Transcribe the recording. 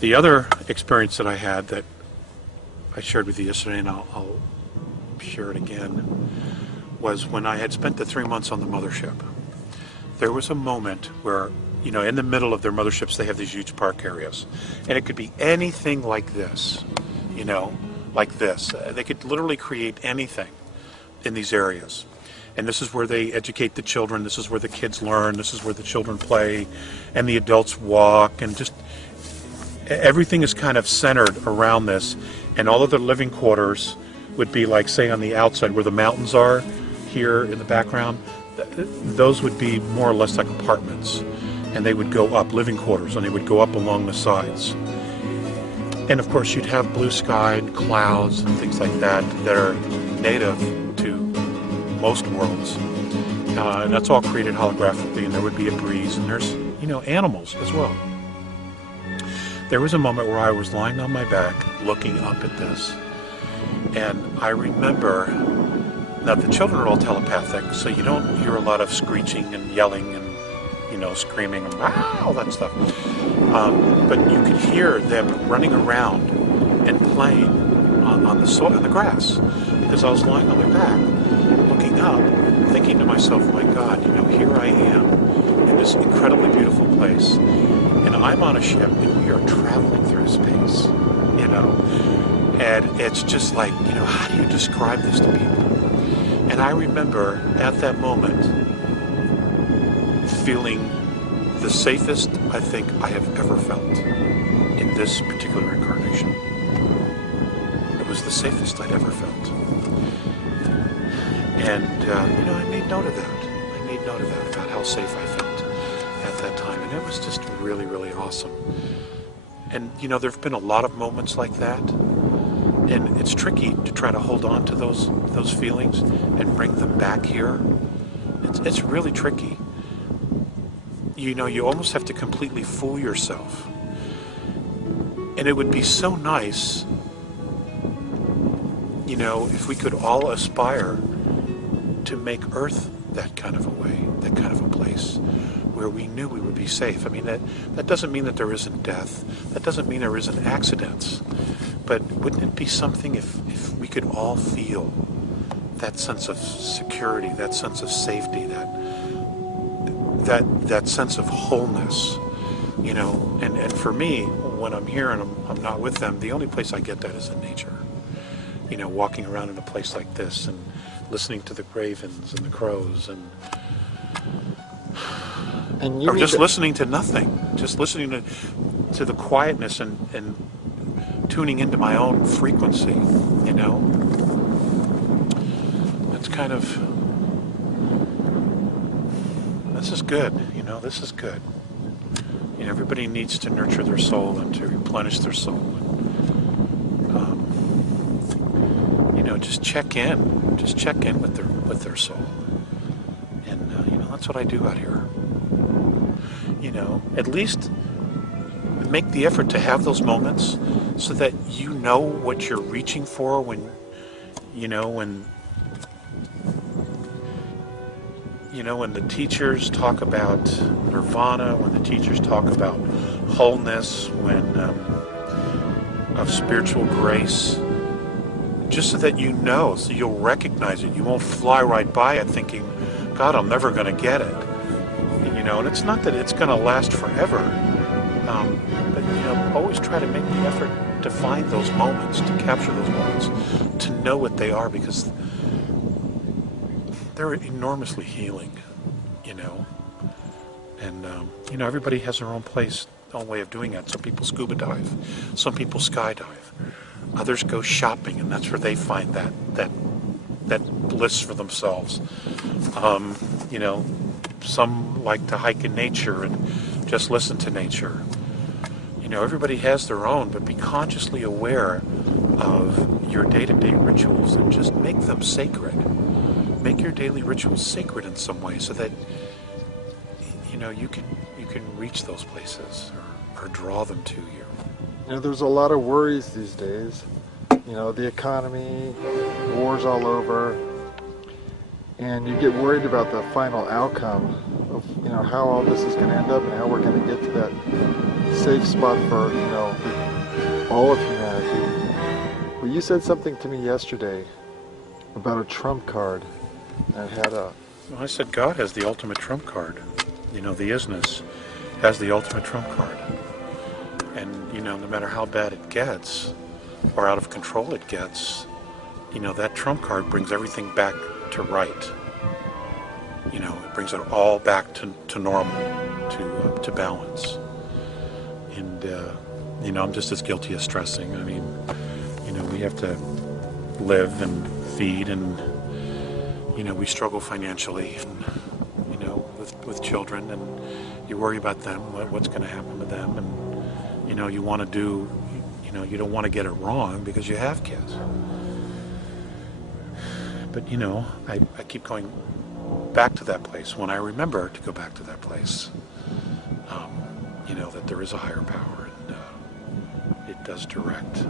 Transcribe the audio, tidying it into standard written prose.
The other experience that I had that I shared with you yesterday, and I'll share it again, was when I had spent the 3 months on the mothership. There was a moment where, you know, in the middle of their motherships, they have these huge park areas. And it could be anything like this, you know, like this. They could literally create anything in these areas. And this is where they educate the children, this is where the kids learn, this is where the children play, and the adults walk, and just everything is kind of centered around this. And all of the living quarters would be like, say, on the outside where the mountains are here in the background. Those would be more or less like apartments, and they would go up, living quarters, and they would go up along the sides. And of course you'd have blue sky and clouds and things like that that are native to most worlds, and that's all created holographically, and there would be a breeze, and there's, you know, animals as well. There was a moment where I was lying on my back looking up at this, and I remember, now the children are all telepathic, so you don't hear a lot of screeching and yelling and, you know, screaming and all that stuff. But you could hear them running around and playing on the soil, on the grass, because I was lying on my back, looking up, thinking to myself, my God, you know, here I am in this incredibly beautiful place, and I'm on a ship, and we are traveling through space, you know, and it's just like, you know, how do you describe this to people? And I remember at that moment feeling the safest I think I have ever felt in this particular incarnation. It was the safest I'd ever felt. And, you know, I made note of that. I made note of that, about how safe I felt at that time. And it was just really, really awesome. And, you know, there have been a lot of moments like that. And it's tricky to try to hold on to those feelings and bring them back here. It's really tricky. You know, you almost have to completely fool yourself. And it would be so nice, you know, if we could all aspire to make Earth that kind of a way, that kind of a place where we knew we would be safe. I mean, that doesn't mean that there isn't death. That doesn't mean there isn't accidents. But wouldn't it be something if we could all feel that sense of security, that sense of safety, that sense of wholeness, you know? And for me, when I'm here and I'm not with them, the only place I get that is in nature. You know, walking around in a place like this and listening to the ravens and the crows and or just listening to nothing, just listening to the quietness and tuning into my own frequency, you know. It's kind of, this is good, you know, this is good. You know, everybody needs to nurture their soul and to replenish their soul. And, you know, just check in with their soul. And, you know, that's what I do out here. You know, at least make the effort to have those moments so that you know what you're reaching for when, you know, when the teachers talk about nirvana, when the teachers talk about wholeness, of spiritual grace, just so that you know, so you'll recognize it. You won't fly right by it thinking, God, I'm never going to get it. You know, and it's not that it's going to last forever. But, you know, always try to make the effort to find those moments, to capture those moments, to know what they are, because they're enormously healing, you know. And, you know, everybody has their own place, their own way of doing that. Some people scuba dive, some people skydive, others go shopping, and that's where they find that bliss for themselves. You know, some like to hike in nature and just listen to nature. You know, everybody has their own, but be consciously aware of your day-to-day rituals and just make them sacred. Make your daily rituals sacred in some way so that, you know, you can reach those places or draw them to you. You know, there's a lot of worries these days. You know, the economy, wars all over, and you get worried about the final outcome of, you know, how all this is going to end up and how we're going to get to that safe spot for, you know, all of humanity. But you said something to me yesterday about a trump card that had a... Well, I said God has the ultimate trump card. You know, the isness has the ultimate trump card. And, you know, no matter how bad it gets, or out of control it gets, you know, that trump card brings everything back to right. You know, it brings it all back to normal, to balance. And, you know, I'm just as guilty as stressing. I mean, you know, we have to live and feed, and, you know, we struggle financially, and, you know, with children, and you worry about them, what's going to happen to them, and, you know, you want to do, you know, you don't want to get it wrong because you have kids. But, you know, I keep going back to that place when I remember to go back to that place. You know, that there is a higher power, and it does direct.